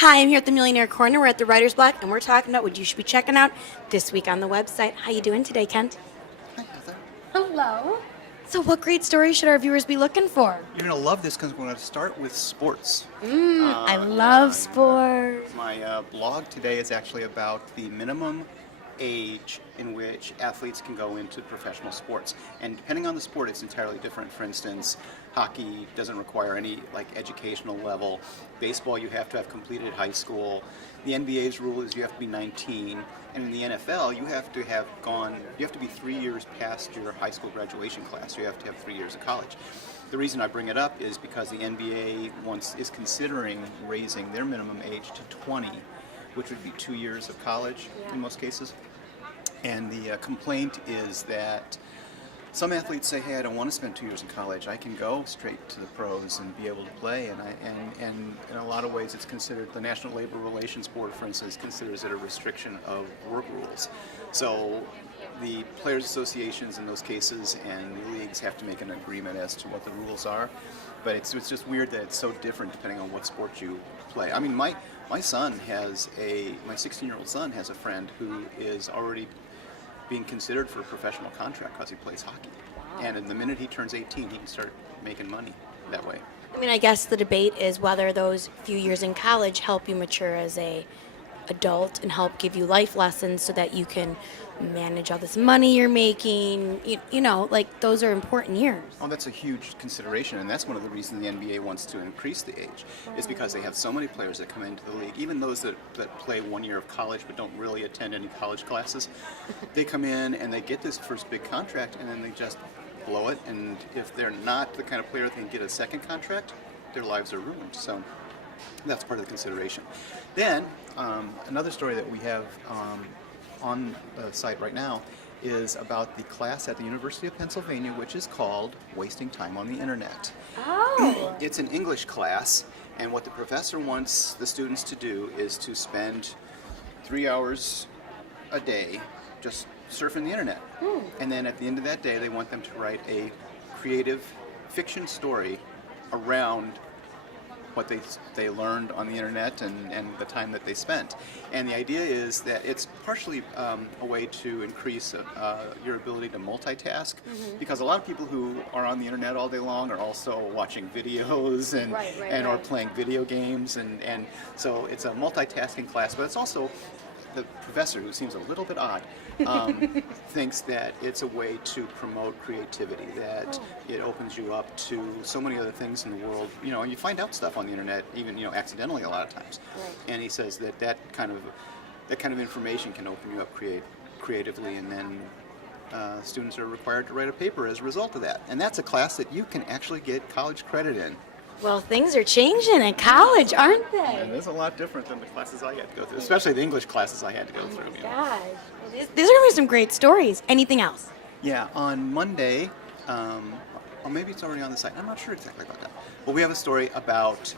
Hi, I'm here at the Millionaire Corner. We're at the Writer's Block, and we're talking about what you should be checking out this week on the website. How you doing today, Kent? Hi, Heather. Hello. So what great stories should our viewers be looking for? You're going to love this because we're going to start with sports. I love sports. My blog today is actually about the minimum age in which athletes can go into professional sports. And depending on the sport, it's entirely different. For instance, hockey doesn't require any educational level. Baseball, you have to have completed high school. The NBA's rule is you have to be 19. And in the NFL, you have to be 3 years past your high school graduation class. So you have to have 3 years of college. The reason I bring it up is because the NBA is considering raising their minimum age to 20, which would be 2 years of college in most cases. And the complaint is that some athletes say, hey, I don't want to spend 2 years in college. I can go straight to the pros and be able to play. And in a lot of ways, it's considered, the National Labor Relations Board, for instance, considers it a restriction of work rules. So the players' associations in those cases and the leagues have to make an agreement as to what the rules are. But it's just weird that it's so different depending on what sport you play. I mean, my 16-year-old son has a friend who is already being considered for a professional contract because he plays hockey. Wow. And the minute he turns 18, he can start making money that way. I mean, I guess the debate is whether those few years in college help you mature as a adult and help give you life lessons so that you can manage all this money you're making. Those are important years. Oh, that's a huge consideration, and that's one of the reasons the NBA wants to increase the age, is because they have so many players that come into the league, even those that play 1 year of college but don't really attend any college classes. They come in and they get this first big contract, and then they just blow it, and if they're not the kind of player that can get a second contract, their lives are ruined. So that's part of the consideration. Then, another story that we have on the site right now is about the class at the University of Pennsylvania, which is called Wasting Time on the Internet. Oh. It's an English class, and what the professor wants the students to do is to spend 3 hours a day just surfing the internet. And then at the end of that day, they want them to write a creative fiction story around what they learned on the internet and the time that they spent. And the idea is that it's partially a way to increase your ability to multitask, because a lot of people who are on the internet all day long are also watching videos and or playing video games, and so it's a multitasking class, but it's also, the professor, who seems a little bit odd, thinks that it's a way to promote creativity, that it opens you up to so many other things in the world. You find out stuff on the internet, even accidentally a lot of times. Right. And he says that kind of information can open you up creatively, and then students are required to write a paper as a result of that. And that's a class that you can actually get college credit in. Well, things are changing in college, aren't they? And it's a lot different than the classes I had to go through, especially the English classes I had to go through. Gosh, these are going to be some great stories. Anything else? Yeah, on Monday, or maybe it's already on the site, I'm not sure exactly about that. But we have a story about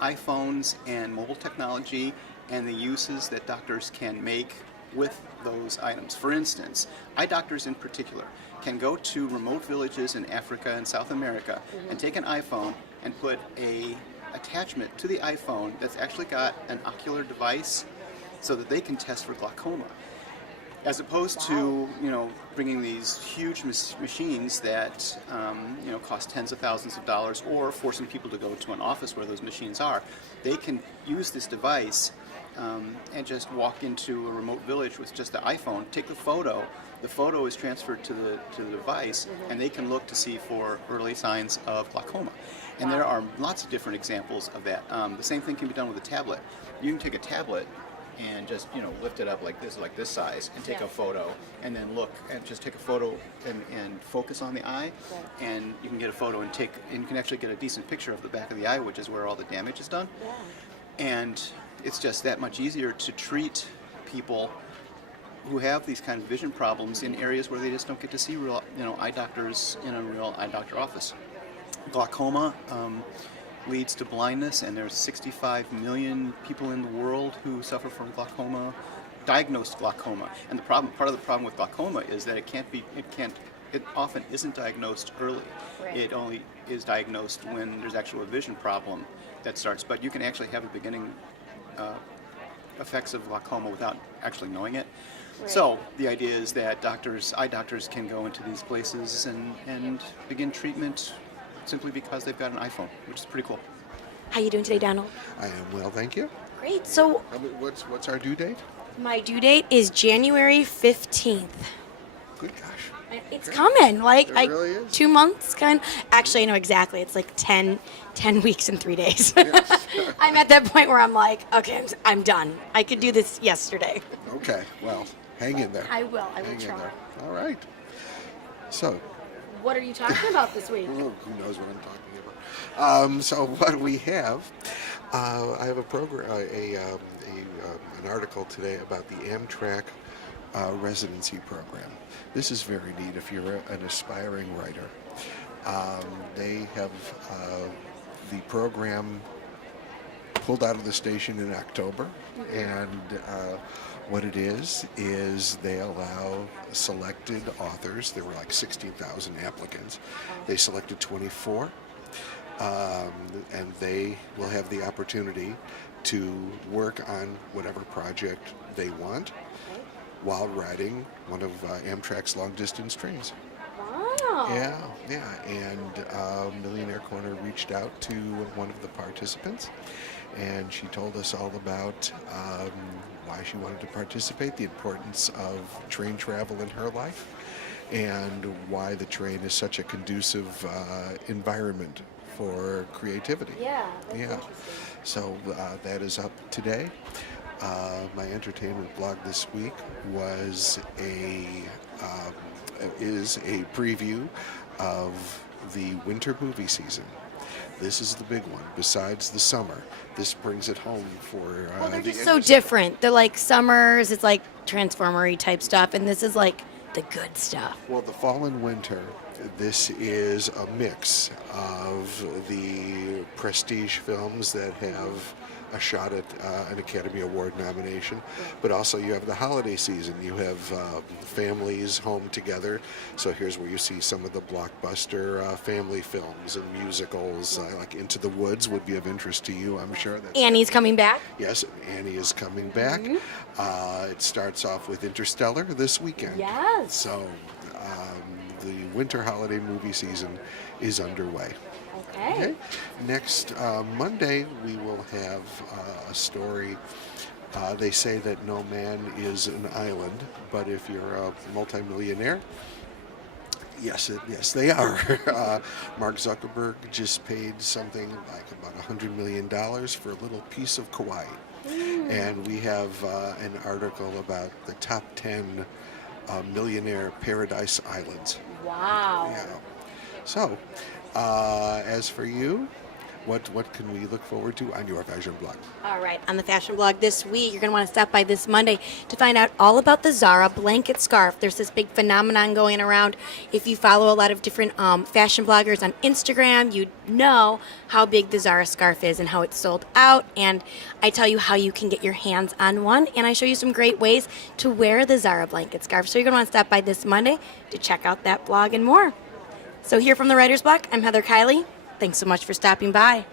iPhones and mobile technology and the uses that doctors can make with those items. For instance, eye doctors in particular can go to remote villages in Africa and South America and take an iPhone and put a attachment to the iPhone that's actually got an ocular device so that they can test for glaucoma. As opposed to, bringing these huge machines that, cost tens of thousands of dollars, or forcing people to go to an office where those machines are. They can use this device and just walk into a remote village with just the iPhone, take the photo. The photo is transferred to the device, and they can look to see for early signs of glaucoma. And there are lots of different examples of that. The same thing can be done with a tablet. You can take a tablet and just lift it up like this size, and take a photo, and then look and just take a photo and focus on the eye, and you can get a photo and you can actually get a decent picture of the back of the eye, which is where all the damage is done. And it's just that much easier to treat people who have these kind of vision problems in areas where they just don't get to see real eye doctors in a real eye doctor office. Glaucoma leads to blindness, and there's 65 million people in the world who suffer from glaucoma, diagnosed glaucoma. And part of the problem with glaucoma is that it can't it often isn't diagnosed early. Right. It only is diagnosed when there's actually a vision problem that starts. But you can actually have the beginning effects of glaucoma without actually knowing it. Right. So the idea is that eye doctors can go into these places and begin treatment simply because they've got an iPhone, which is pretty cool. How you doing today, Donald? I am well, thank you. Great. So What's our due date? my due date is January 15th. Good gosh. It's coming. Like It really is. 2 months, kind. Actually, I know exactly. It's like 10 weeks and 3 days. Yes. I'm at that point where I'm like, okay, I'm done. I could do this yesterday. Okay, well, hang in there. I will Hang in try. there. All right. So, What are you talking about this week? who knows what I'm talking about? So what we have, I have a program, an article today about the Amtrak residency program. This is very neat if you're an aspiring writer. They have the program pulled out of the station in October, and what it is they allow selected authors. There were like 16,000 applicants. They selected 24, and they will have the opportunity to work on whatever project they want while riding one of Amtrak's long-distance trains. Wow. Yeah, and Millionaire Corner reached out to one of the participants, and she told us all about why she wanted to participate, the importance of train travel in her life, and why the train is such a conducive environment for creativity. Yeah, that's Yeah. interesting. So that is up today. My entertainment blog this week is a preview of the winter movie season. This is the big one. Besides the summer, this brings it home for. Well, they're the just so industry. different. They're like summers, it's like Transformer-y type stuff, and this is like the good stuff. Well, the fall and winter, this is a mix of the prestige films that have a shot at an Academy Award nomination, but also you have the holiday season. You have families home together, so here's where you see some of the blockbuster family films and musicals, like Into the Woods would be of interest to you, I'm sure. Annie's coming back. Yes, Annie is coming back. It starts off with Interstellar this weekend. Yes. So the winter holiday movie season is underway. Okay. Next Monday, we will have a story. They say that no man is an island, but if you're a multimillionaire, yes, they are. Mark Zuckerberg just paid something like about $100 million for a little piece of Kauai. And we have an article about the top 10 millionaire paradise islands. Wow. Yeah. So, as for you, what can we look forward to on your fashion blog? All right, on the fashion blog this week, you're going to want to stop by this Monday to find out all about the Zara blanket scarf. There's this big phenomenon going around. If you follow a lot of different fashion bloggers on Instagram, you know how big the Zara scarf is and how it's sold out. And I tell you how you can get your hands on one, and I show you some great ways to wear the Zara blanket scarf. So you're going to want to stop by this Monday to check out that blog and more. So here from the Writer's Block, I'm Heather Kiley. Thanks so much for stopping by.